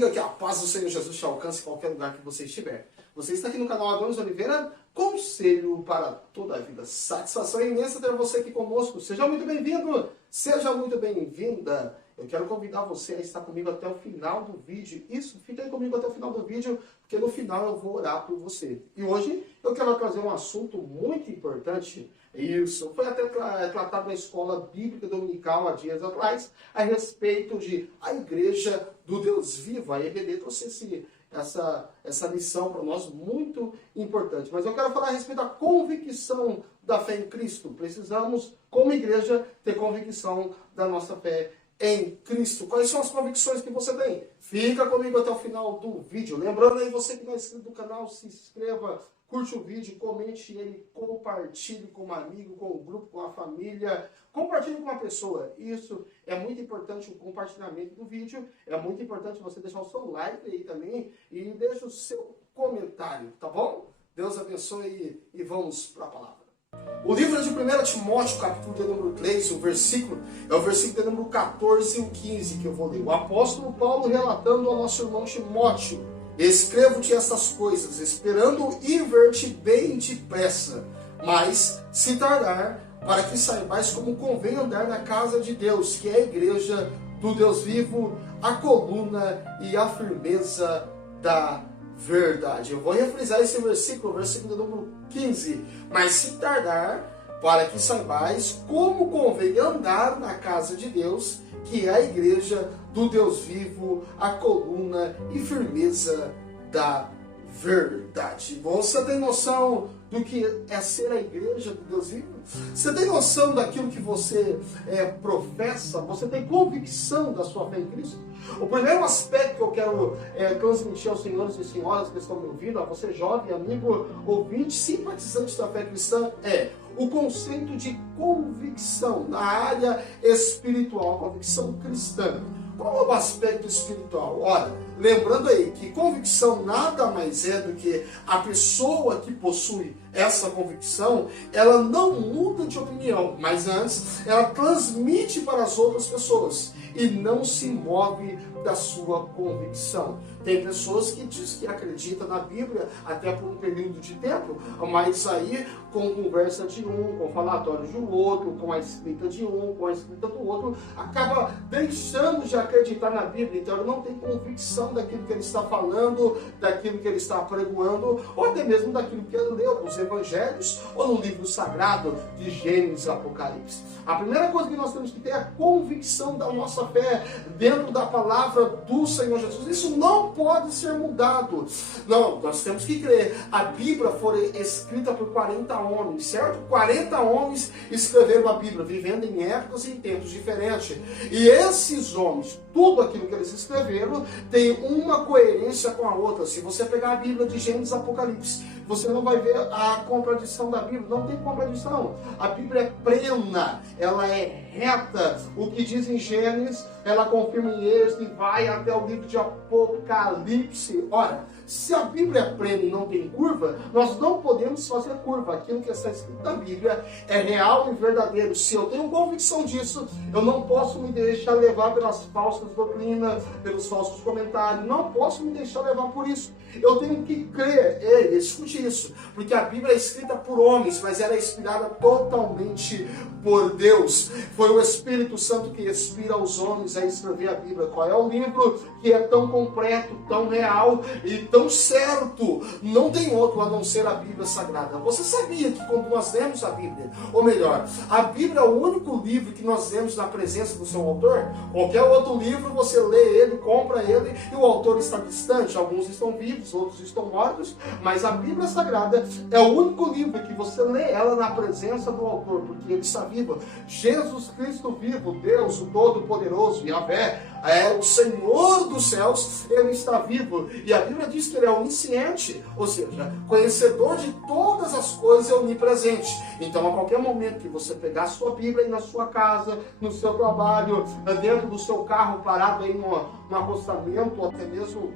amiga, que a paz do Senhor Jesus te alcance em qualquer lugar que você estiver. Você está aqui no canal Adonis Oliveira, conselho para toda a vida. Satisfação imensa ter você aqui conosco. Seja muito bem-vindo, seja muito bem-vinda. Eu quero convidar você a estar comigo até o final do vídeo. Isso, fica aí comigo até o final do vídeo, porque no final eu vou orar por você. E hoje eu quero trazer um assunto muito importante. Isso, foi até tratado na escola bíblica dominical há dias atrás, a respeito de a igreja do Deus vivo. A EBD trouxe essa lição para nós muito importante. Mas eu quero falar a respeito da convicção da fé em Cristo. Precisamos, como igreja, ter convicção da nossa fé em Cristo. Quais são as convicções que você tem? Fica comigo até o final do vídeo. Lembrando aí, você que não é inscrito no canal, se inscreva, curte o vídeo, comente ele, compartilhe com um amigo, com um grupo, com a família. Compartilhe com uma pessoa. Isso é muito importante, o compartilhamento do vídeo. É muito importante você deixar o seu like aí também e deixa o seu comentário, tá bom? Deus abençoe e vamos para a palavra. O livro de 1 Timóteo, capítulo de número 3, o versículo de número 14 e o 15 que eu vou ler. O apóstolo Paulo relatando ao nosso irmão Timóteo: escrevo-te estas coisas, esperando ir ver-te bem depressa, mas se tardar, para que saibais como convém andar na casa de Deus, que é a igreja do Deus vivo, a coluna e a firmeza da verdade. Eu vou refrisar esse versículo, o versículo número 15. Mas se tardar, para que saibais como convém andar na casa de Deus, que é a igreja do Deus vivo, a coluna e firmeza da verdade. Você tem noção do que é ser a igreja do Deus vivo? Você tem noção daquilo que você professa? Você tem convicção da sua fé em Cristo? O primeiro aspecto que eu quero transmitir aos senhores e senhoras que estão me ouvindo, a você jovem, amigo, ouvinte, simpatizante da fé cristã, é o conceito de convicção na área espiritual, convicção cristã. Qual é o aspecto espiritual? Ora, lembrando aí que convicção nada mais é do que a pessoa que possui essa convicção, ela não muda de opinião, mas antes ela transmite para as outras pessoas e não se move da sua convicção. Tem pessoas que dizem que acreditam na Bíblia até por um período de tempo, mas aí com conversa de um, com falatório de outro, com a escrita de um, com a escrita do outro, acaba deixando de acreditar na Bíblia. Então ele não tem convicção daquilo que ele está falando, daquilo que ele está pregoando, ou até mesmo daquilo que ele leu nos Evangelhos ou no livro sagrado de Gênesis e Apocalipse. A primeira coisa que nós temos que ter é a convicção da nossa fé dentro da palavra do Senhor Jesus. Isso não pode ser mudado. Não, nós temos que crer. A Bíblia foi escrita por 40 homens, certo? 40 homens escreveram a Bíblia, vivendo em épocas e em tempos diferentes. E esses homens, tudo aquilo que eles escreveram, tem uma coerência com a outra. Se você pegar a Bíblia de Gênesis e Apocalipse, você não vai ver a contradição da Bíblia. Não tem contradição. A Bíblia é plena, ela é reta. O que diz em Gênesis, ela confirma em Êxodo e vai até o livro de Apocalipse. Ora, se a Bíblia é plena e não tem curva, nós não podemos fazer curva. Aquilo que está escrito na Bíblia é real e verdadeiro. Se eu tenho convicção disso, eu não posso me deixar levar pelas falsas doutrinas, pelos falsos comentários. Não posso me deixar levar por isso. Eu tenho que crer. Ei, escute isso. Porque a Bíblia é escrita por homens, mas ela é inspirada totalmente por Deus. Foi o Espírito Santo que inspira os homens a escrever a Bíblia. Qual é o livro que é tão completo, tão real e tão certo? Não tem outro a não ser a Bíblia Sagrada. Você sabia que quando nós lemos a Bíblia, ou melhor, a Bíblia é o único livro que nós lemos na presença do seu autor? Qualquer outro livro, você lê ele, compra ele e o autor está distante. Alguns estão vivos, outros estão mortos, mas a Bíblia Sagrada é o único livro que você lê ela na presença do autor, porque ele está vivo. Jesus Cristo vivo, Deus, o Todo-Poderoso, Yahvé, é o Senhor dos céus, ele está vivo. E a Bíblia diz que ele é onisciente, ou seja, conhecedor de todas as coisas, é onipresente. Então, a qualquer momento que você pegar a sua Bíblia aí na sua casa, no seu trabalho, dentro do seu carro, parado aí num acostamento, ou até mesmo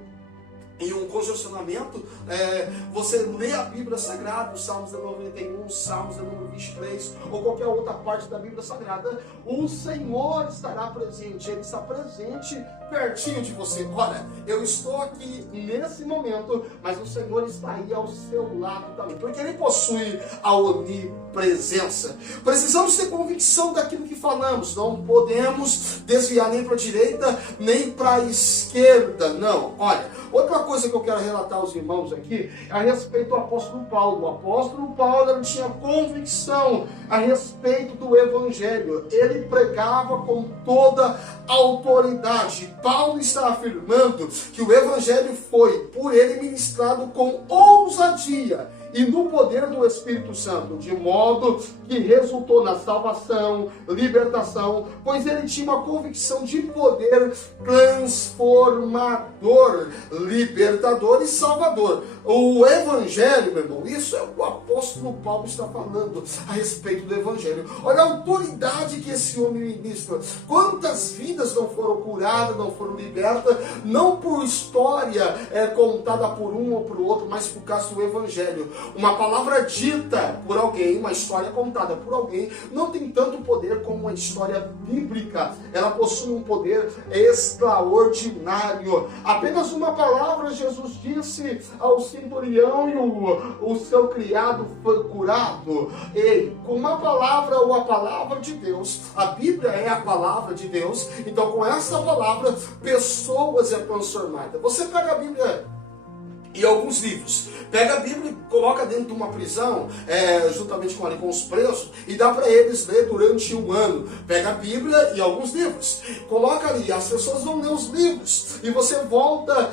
em um congestionamento, você lê a Bíblia Sagrada, os Salmos de 91, os Salmos de número 23, ou qualquer outra parte da Bíblia Sagrada, o Senhor estará presente. Ele está presente pertinho de você. Olha, eu estou aqui nesse momento, mas o Senhor está aí ao seu lado também, porque Ele possui a onipresença. Precisamos ter convicção daquilo que falamos. Não podemos desviar nem para a direita, nem para a esquerda. Não. Olha, outra coisa que eu quero relatar aos irmãos aqui é a respeito do apóstolo Paulo. O apóstolo Paulo, ele tinha convicção a respeito do Evangelho. Ele pregava com toda a autoridade. Paulo está afirmando que o Evangelho foi por ele ministrado com ousadia e no poder do Espírito Santo, de modo que resultou na salvação, libertação, pois ele tinha uma convicção de poder transformador, libertador e salvador. O Evangelho, meu irmão, isso é o que o apóstolo Paulo está falando a respeito do Evangelho. Olha a autoridade que esse homem ministra. Quantas vidas não foram curadas, não foram libertas, não por história contada por um ou por outro, mas por causa do Evangelho. Uma palavra dita por alguém, uma história contada por alguém, não tem tanto poder como uma história bíblica. Ela possui um poder extraordinário. Apenas uma palavra Jesus disse ao centurião e o seu criado foi curado. E com uma palavra, ou a palavra de Deus, a Bíblia é a palavra de Deus, então com essa palavra, pessoas é transformada. Você pega a Bíblia e alguns livros, pega a Bíblia e coloca dentro de uma prisão, juntamente com os presos, e dá para eles ler durante um ano. Pega a Bíblia e alguns livros, coloca ali, as pessoas vão ler os livros, e você volta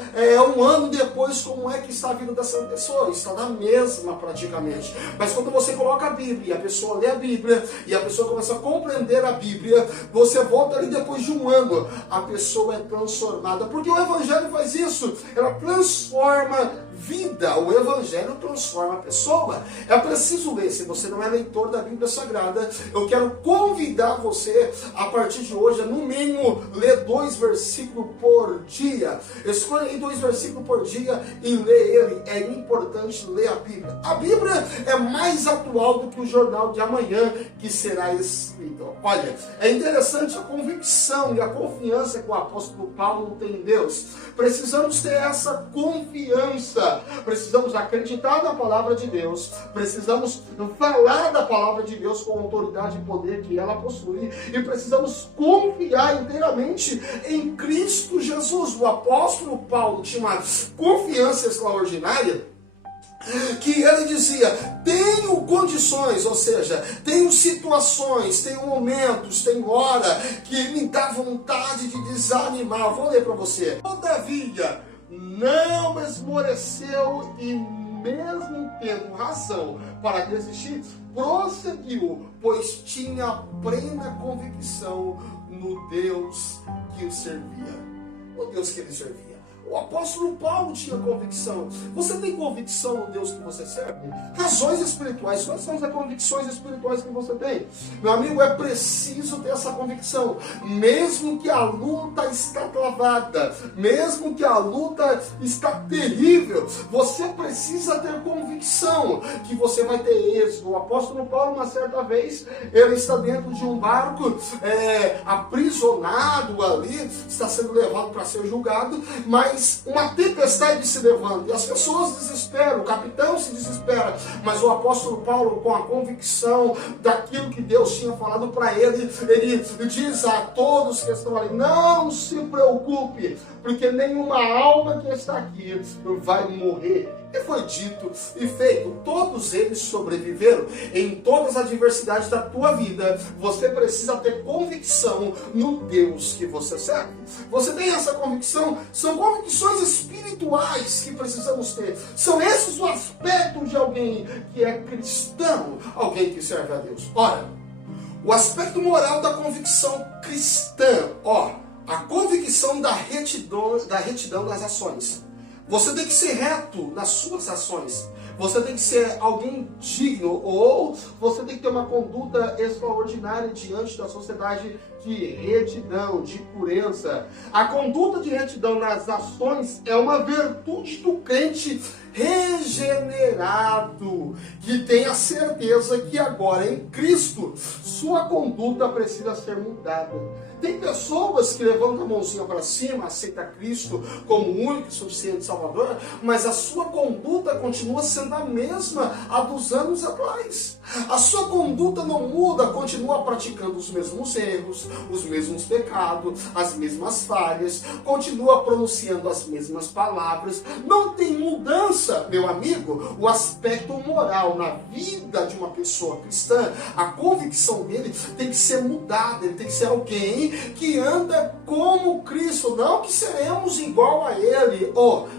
um ano depois, como é que está a vida dessa pessoa? Está na mesma praticamente. Mas quando você coloca a Bíblia, e a pessoa lê a Bíblia, e a pessoa começa a compreender a Bíblia, você volta ali depois de um ano, a pessoa é transformada, porque o Evangelho faz isso, ela transforma vida, o Evangelho transforma a pessoa. É preciso ler. Se você não é leitor da Bíblia Sagrada, eu quero convidar você a partir de hoje a no mínimo ler 2 versículos por dia. Escolha aí 2 versículos por dia e lê ele. É importante ler a Bíblia. A Bíblia é mais atual do que o jornal de amanhã que será escrito. Olha, é interessante a convicção e a confiança que o apóstolo Paulo tem em Deus. Precisamos ter essa confiança. Precisamos acreditar na palavra de Deus. Precisamos falar da palavra de Deus com a autoridade e poder que ela possui. E precisamos confiar inteiramente em Cristo Jesus. O apóstolo Paulo tinha uma confiança extraordinária, que ele dizia, tenho condições, ou seja, tenho situações, tenho momentos, tenho hora que me dá vontade de desanimar. Vou ler para você. Todavia, não esmoreceu e mesmo tendo razão para desistir, prosseguiu, pois tinha plena convicção no Deus que o servia. O Deus que ele servia. O apóstolo Paulo tinha convicção. Você tem convicção no Deus que você serve? Razões espirituais. Quais são as convicções espirituais que você tem? Meu amigo, é preciso ter essa convicção. Mesmo que a luta está travada, mesmo que a luta está terrível, você precisa ter convicção que você vai ter êxito. O apóstolo Paulo, uma certa vez, ele está dentro de um barco, aprisionado ali, está sendo levado para ser julgado, mas uma tempestade se levanta e as pessoas desesperam, o capitão se desespera, mas o apóstolo Paulo, com a convicção daquilo que Deus tinha falado para ele, ele diz a todos que estão ali, não se preocupe, porque nenhuma alma que está aqui vai morrer. E foi dito e feito. Todos eles sobreviveram. Em todas as adversidades da tua vida, você precisa ter convicção no Deus que você serve. Você tem essa convicção? São convicções espirituais que precisamos ter. São esses os aspectos de alguém que é cristão, alguém que serve a Deus. Ora, o aspecto moral da convicção cristã, a convicção da retidão das ações. Você tem que ser reto nas suas ações. Você tem que ser alguém digno, ou você tem que ter uma conduta extraordinária diante da sociedade de retidão, de pureza. A conduta de retidão nas ações é uma virtude do crente regenerado, que tem a certeza que agora em Cristo sua conduta precisa ser mudada. Tem pessoas que levantam a mãozinha para cima, aceita Cristo como único e suficiente Salvador, mas a sua conduta continua sendo a mesma há dos anos atrás. A sua conduta não muda, continua praticando os mesmos erros, os mesmos pecados, as mesmas falhas, continua pronunciando as mesmas palavras. Não tem mudança, meu amigo. O aspecto moral na vida de uma pessoa cristã, a convicção dele tem que ser mudada, ele tem que ser alguém que anda como Cristo, não que seremos igual a Ele.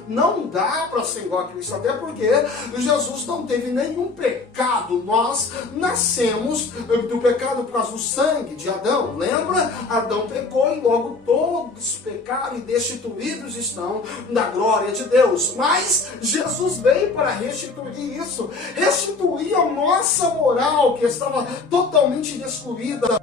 Não dá para ser igual a Cristo, até porque Jesus não teve nenhum pecado. Nós nascemos do pecado por causa do sangue de Adão. Lembra? Adão pecou e logo todos pecaram e destituídos estão da glória de Deus. Mas Jesus veio para restituir isso, restituir a nossa moral que estava totalmente destruída.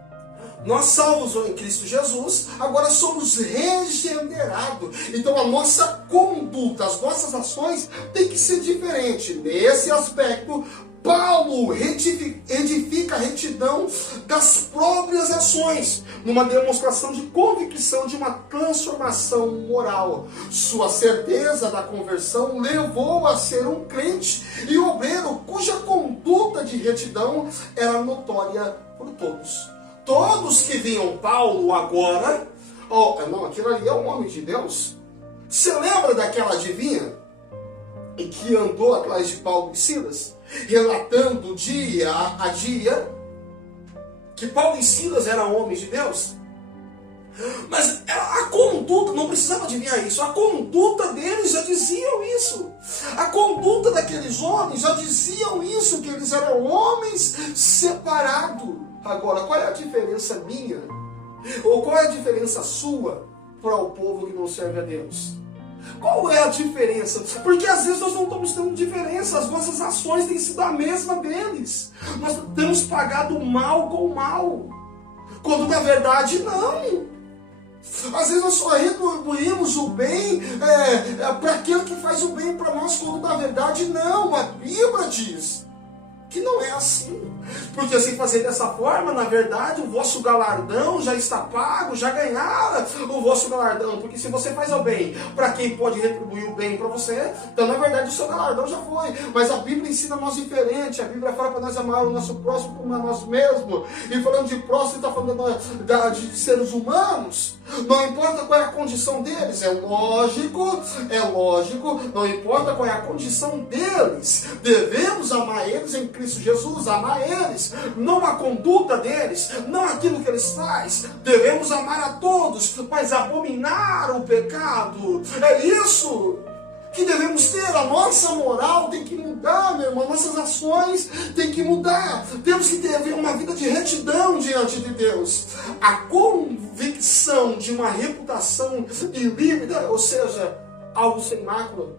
Nós salvos em Cristo Jesus, agora somos regenerados. Então a nossa conduta, as nossas ações tem que ser diferente. Nesse aspecto, Paulo edifica a retidão das próprias ações, numa demonstração de convicção de uma transformação moral. Sua certeza da conversão levou a ser um crente e obreiro cuja conduta de retidão era notória por todos. Todos que viam Paulo agora, não, aquilo ali é um homem de Deus. Você lembra daquela adivinha em que andou atrás de Paulo e Silas, relatando dia a dia que Paulo e Silas eram homens de Deus? Mas a conduta, não precisava adivinhar isso, a conduta deles já diziam isso. A conduta daqueles homens já diziam isso, que eles eram homens separados. Agora, qual é a diferença minha? Ou qual é a diferença sua para o povo que não serve a Deus? Qual é a diferença? Porque às vezes nós não estamos tendo diferença, as nossas ações têm sido a mesma deles. Nós temos pagado mal com mal, quando na verdade não. Às vezes nós só retribuímos o bem para aquele que faz o bem para nós, quando na verdade não. A Bíblia diz que não é assim. Porque se fazer dessa forma, na verdade, o vosso galardão já está pago, já ganharam o vosso galardão. Porque se você faz o bem para quem pode retribuir o bem para você, então na verdade o seu galardão já foi. Mas a Bíblia ensina nós diferente. A Bíblia fala para nós amar o nosso próximo como a nós mesmos. E falando de próximo, está falando de seres humanos. Não importa qual é a condição deles, é lógico, não importa qual é a condição deles, devemos amar eles em Cristo Jesus, amar eles, não a conduta deles, não aquilo que eles fazem, devemos amar a todos, mas abominar o pecado, é isso que devemos ter. A nossa moral tem que mudar, meu irmão, nossas ações tem que mudar, temos que ter uma vida de retidão diante de Deus. A convicção de uma reputação ilímpida, ou seja, algo sem mácula,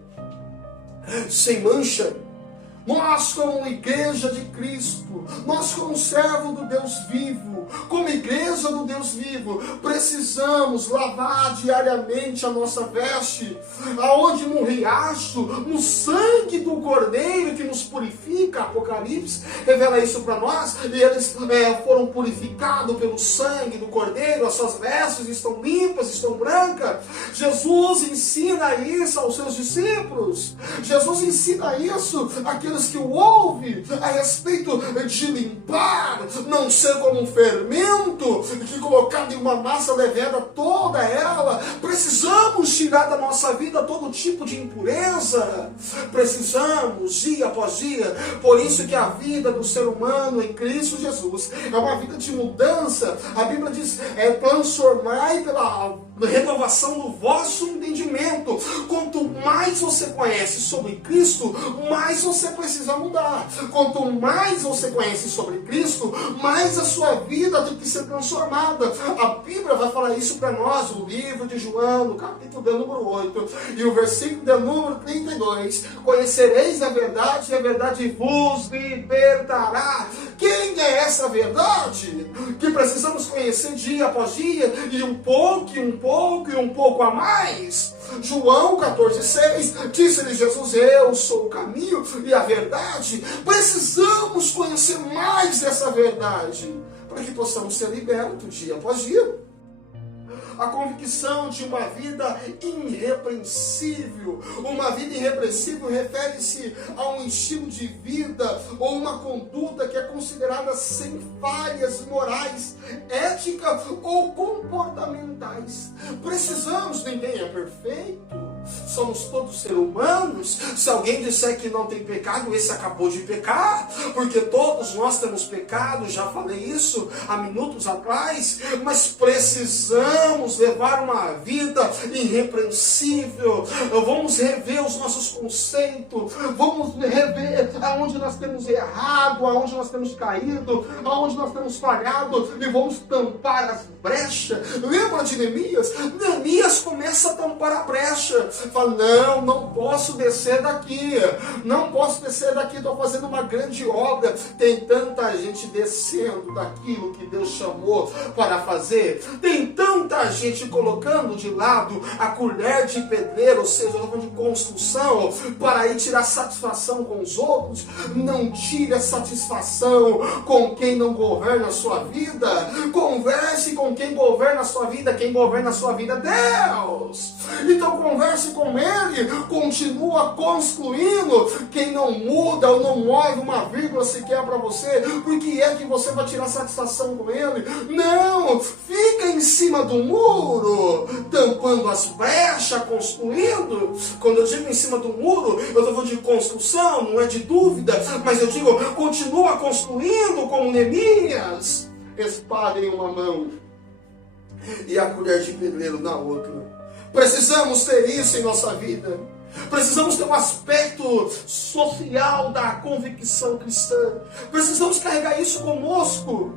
sem mancha. Nós, como igreja de Cristo, nós, como servo do Deus vivo, como igreja do Deus vivo, precisamos lavar diariamente a nossa veste, aonde no riacho, no sangue do Cordeiro que nos purifica. Apocalipse revela isso para nós, e eles foram purificados pelo sangue do Cordeiro, as suas vestes estão limpas, estão brancas. Jesus ensina isso aos seus discípulos, Jesus ensina isso àqueles que o ouvem a respeito de limpar, não ser como um fermento que colocado em uma massa leveda toda ela. Precisamos tirar da nossa vida todo tipo de impureza, precisamos dia após dia. Por isso que a vida do ser humano em Cristo Jesus é uma vida de mudança. A Bíblia diz, transformai pela renovação do vosso entendimento. Quanto mais você conhece sobre Cristo, mais você precisa mudar. Quanto mais você conhece sobre Cristo, mais a sua vida tem que ser transformada. A Bíblia vai falar isso para nós, o livro de João, no capítulo de número 8, e o versículo de número 32. Conhecereis a verdade, e a verdade vos libertará. Quem é essa verdade? Que precisamos conhecer dia após dia, e um pouco, e um pouco, e um pouco a mais. João 14,6, disse-lhe Jesus: eu sou o caminho e a verdade. Precisamos conhecer mais dessa verdade, para que possamos ser libertos dia após dia. A convicção de uma vida irrepreensível. Uma vida irrepreensível refere-se a um estilo de vida ou uma conduta que é considerada sem falhas morais, éticas ou comportamentais. Precisamos, ninguém é perfeito. Somos todos seres humanos. Se alguém disser que não tem pecado, esse acabou de pecar, porque todos nós temos pecado. Já falei isso há minutos atrás. Mas precisamos levar uma vida irrepreensível. Vamos rever os nossos conceitos, vamos rever aonde nós temos errado, aonde nós temos caído, aonde nós temos falhado, e vamos tampar as brechas. Lembra de Neemias? Neemias começa a tampar a brecha. Fala: não posso descer daqui, estou fazendo uma grande obra. Tem tanta gente descendo daquilo que Deus chamou para fazer, tem tanta gente colocando de lado a colher de pedreiro, ou seja, de construção, para ir tirar satisfação com os outros. Não tire a satisfação com quem não governa a sua vida. Converse com quem governa a sua vida. Quem governa a sua vida é Deus. Então converse com Ele, continua construindo. Quem não muda ou não move uma vírgula sequer para você, porque é que você vai tirar satisfação com Ele? Não, fica em cima do muro, tampando as brechas, construindo. Quando eu digo em cima do muro, eu estou falando de construção, não é de dúvida, mas eu digo, continua construindo como Neemias. Espada em uma mão e a colher de pedreiro na outra. Precisamos ter isso em nossa vida. Precisamos ter um aspecto social da convicção cristã. Precisamos carregar isso conosco.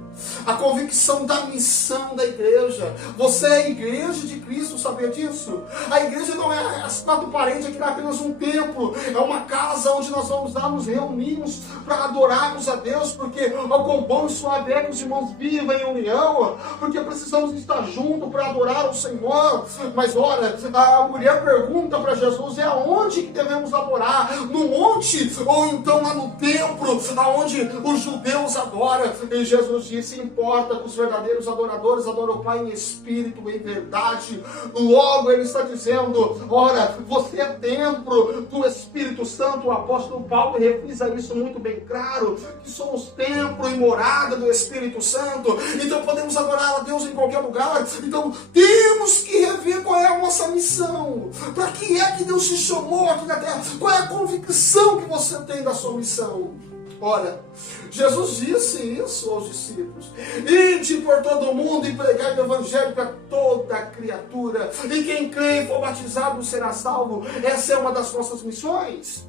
A convicção da missão da igreja. Você é a igreja de Cristo, sabia disso? A igreja não é as quatro paredes, aqui não é apenas um templo. É uma casa onde nós vamos lá nos reunirmos para adorarmos a Deus, porque ao quão bom e suave é que os irmãos vivem em união, porque precisamos estar juntos para adorar o Senhor. Mas olha, a mulher pergunta para Jesus: é aonde que devemos adorar? No monte ou então lá no templo, aonde os judeus adoram? E Jesus disse: importa que os verdadeiros adoradores adoram o Pai em espírito e em verdade. Logo ele está dizendo: ora, você é templo do Espírito Santo. O apóstolo Paulo refrisa isso muito bem claro, que somos templo e morada do Espírito Santo. Então podemos adorar a Deus em qualquer lugar. Então temos que rever qual é a nossa missão. Para que é que Deus te chamou aqui na terra? Qual é a convicção que você tem da sua missão? Ora, Jesus disse isso aos discípulos: ide por todo o mundo e pregai o evangelho para toda criatura, e quem crê e for batizado será salvo. Essa é uma das nossas missões.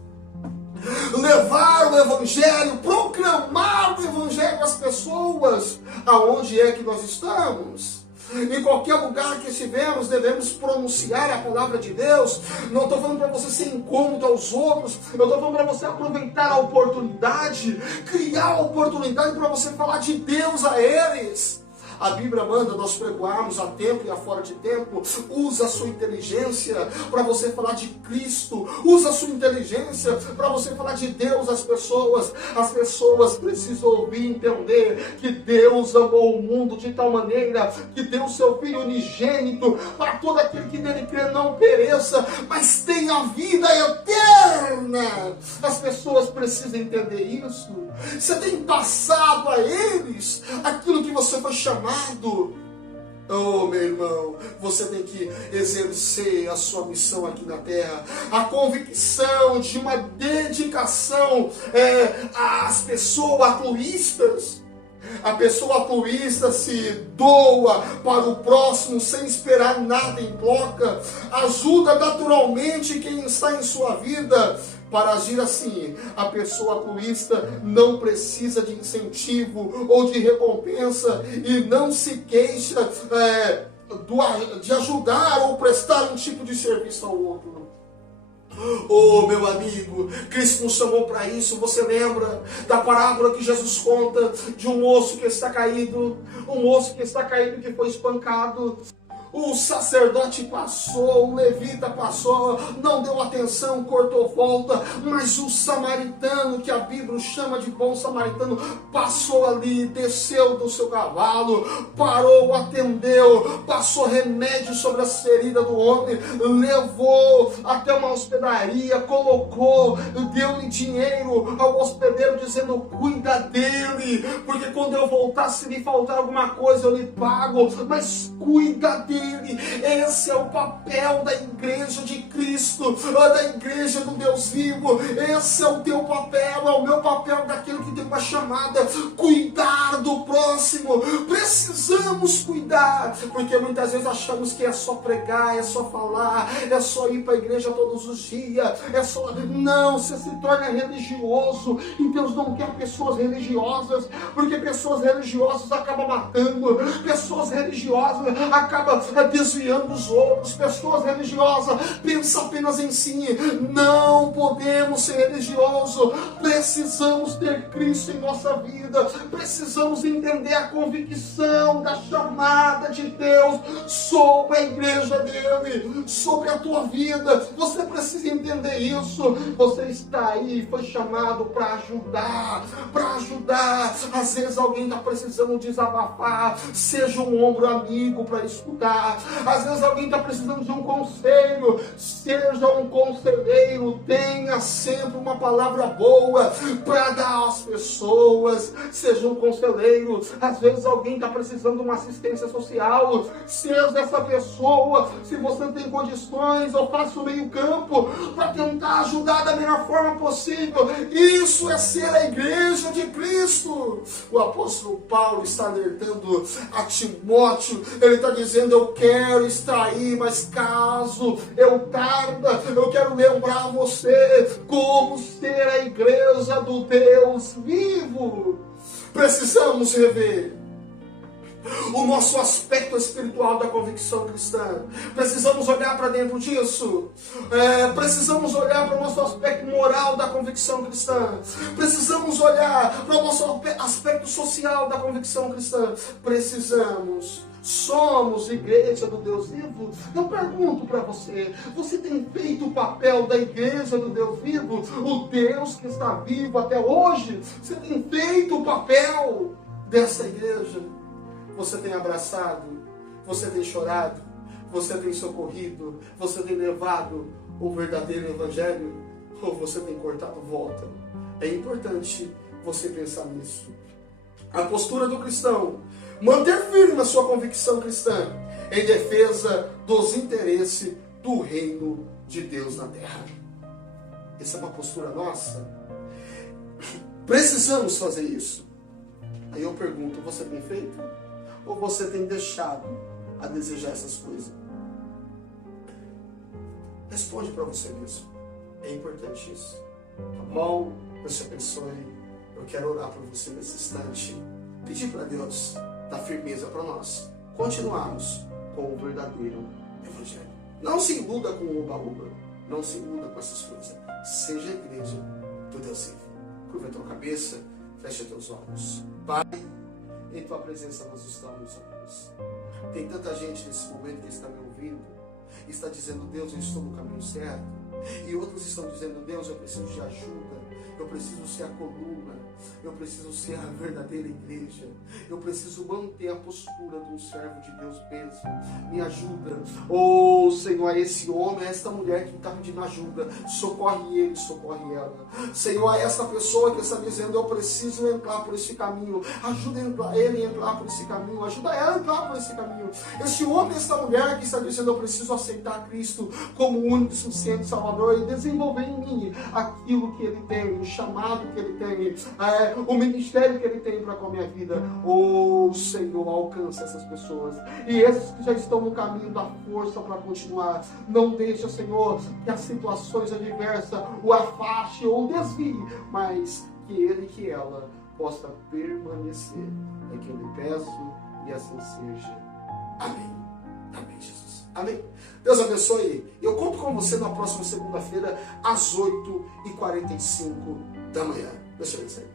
Levar o evangelho, proclamar o evangelho às pessoas, aonde é que nós estamos. Em qualquer lugar que estivermos, devemos pronunciar a palavra de Deus. Não estou falando para você ser incômodo aos outros, eu estou falando para você aproveitar a oportunidade, criar a oportunidade para você falar de Deus a eles. A Bíblia manda nós pregoarmos a tempo e a fora de tempo. Usa a sua inteligência para você falar de Cristo. Usa a sua inteligência para você falar de Deus às pessoas. As pessoas precisam ouvir e entender que Deus amou o mundo de tal maneira que deu o seu Filho unigênito para todo aquele que nele crê não pereça, mas tenha vida eterna. As pessoas precisam entender isso. Você tem passado a eles aquilo que você foi chamado. Oh, meu irmão, você tem que exercer a sua missão aqui na terra. A convicção de uma dedicação às pessoas altruístas. A pessoa altruísta se doa para o próximo sem esperar nada em troca. Ajuda naturalmente quem está em sua vida Para agir assim, a pessoa altruísta não precisa de incentivo ou de recompensa e não se queixa de ajudar ou prestar um tipo de serviço ao outro. Oh, meu amigo, Cristo nos chamou para isso. Você lembra da parábola que Jesus conta de um moço que está caído? Um moço que está caído, que foi espancado. O sacerdote passou, o levita passou, não deu atenção, cortou volta, mas o samaritano, que a Bíblia chama de bom samaritano, passou ali, desceu do seu cavalo, parou, atendeu, passou remédio sobre a ferida do homem, levou até uma hospedaria, colocou, deu-lhe dinheiro ao hospedeiro, dizendo: cuida dele, porque quando eu voltar, se lhe faltar alguma coisa, eu lhe pago, mas cuida dele. Esse é o papel da igreja de Cristo, da igreja do Deus vivo. Esse é o teu papel, é o meu papel, daquele que tem uma chamada: cuidar do próximo. Precisamos cuidar, porque muitas vezes achamos que é só pregar, é só falar, é só ir para a igreja todos os dias, é só... Não, você se torna religioso, e Deus não quer pessoas religiosas, porque pessoas religiosas acabam matando, pessoas religiosas acabam desviando os outros, pessoas religiosas pensam apenas em si. Não podemos ser religiosos, precisamos ter Cristo em nossa vida, precisamos entender a convicção da chamada de Deus sobre a igreja dele, sobre a tua vida. Você precisa entender isso. Você está aí, foi chamado para ajudar, Às vezes alguém está precisando desabafar, seja um ombro amigo para escutar. Às vezes alguém está precisando de um conselho, seja um conselheiro, tenha sempre uma palavra boa para dar às pessoas, seja um conselheiro. Às vezes alguém está precisando de uma assistência social, seja essa pessoa. Se você tem condições, eu faço o meio campo para tentar ajudar da melhor forma possível. Isso é ser a igreja de Cristo. O apóstolo Paulo está alertando a Timóteo, ele está dizendo: eu quero estar aí, mas caso eu tarda, eu quero lembrar você como ser a igreja do Deus vivo. Precisamos rever o nosso aspecto espiritual da convicção cristã. Precisamos olhar para dentro disso. Precisamos olhar para o nosso aspecto moral da convicção cristã. Precisamos olhar para o nosso aspecto social da convicção cristã. Somos igreja do Deus vivo? Eu pergunto para você: você tem feito o papel da igreja do Deus vivo? O Deus que está vivo até hoje? Você tem feito o papel dessa igreja? Você tem abraçado? Você tem chorado? Você tem socorrido? Você tem levado o verdadeiro evangelho? Ou você tem cortado volta? É importante você pensar nisso. A postura do cristão: manter firme a sua convicção cristã em defesa dos interesses do reino de Deus na terra. Essa é uma postura nossa. Precisamos fazer isso. Aí eu pergunto: você tem feito? Ou você tem deixado a desejar essas coisas? Responde para você mesmo. É importante isso. Tá bom? Deus te abençoe. Eu quero orar por você nesse instante. Pedir para Deus dar firmeza para nós continuarmos com o verdadeiro evangelho. Não se iluda com o oba-oba. Não se iluda com essas coisas. Seja a igreja do Deus vivo. Curva a tua cabeça. Fecha teus olhos. Pai, em tua presença nós estamos, ó Deus. Tem tanta gente nesse momento que está me ouvindo, está dizendo: Deus, eu estou no caminho certo. E outros estão dizendo: Deus, eu preciso de ajuda, eu preciso ser a coluna, eu preciso ser a verdadeira igreja, eu preciso manter a postura de um servo de Deus mesmo. Me ajuda. Oh Senhor, a esse homem, a esta mulher que está pedindo ajuda, socorre ele, socorre ela. Senhor, a esta pessoa que está dizendo: eu preciso entrar por esse caminho, ajuda ele a entrar por esse caminho, ajuda ela a entrar por esse caminho. Esse homem, esta mulher que está dizendo: eu preciso aceitar Cristo como o único e suficiente Salvador e desenvolver em mim aquilo que Ele tem, o chamado que Ele tem. o ministério que Ele tem para com a minha vida. Oh, Senhor, alcança essas pessoas. E esses que já estão no caminho, dá força para continuar. Não deixa, Senhor, que as situações adversas o afaste ou desvie, mas que ele e que ela possa permanecer. É que eu lhe peço e assim seja. Amém. Amém, Jesus. Amém. Deus abençoe. Eu conto com você na próxima segunda-feira, às 8h45 da manhã. Deixa eu ver isso aí.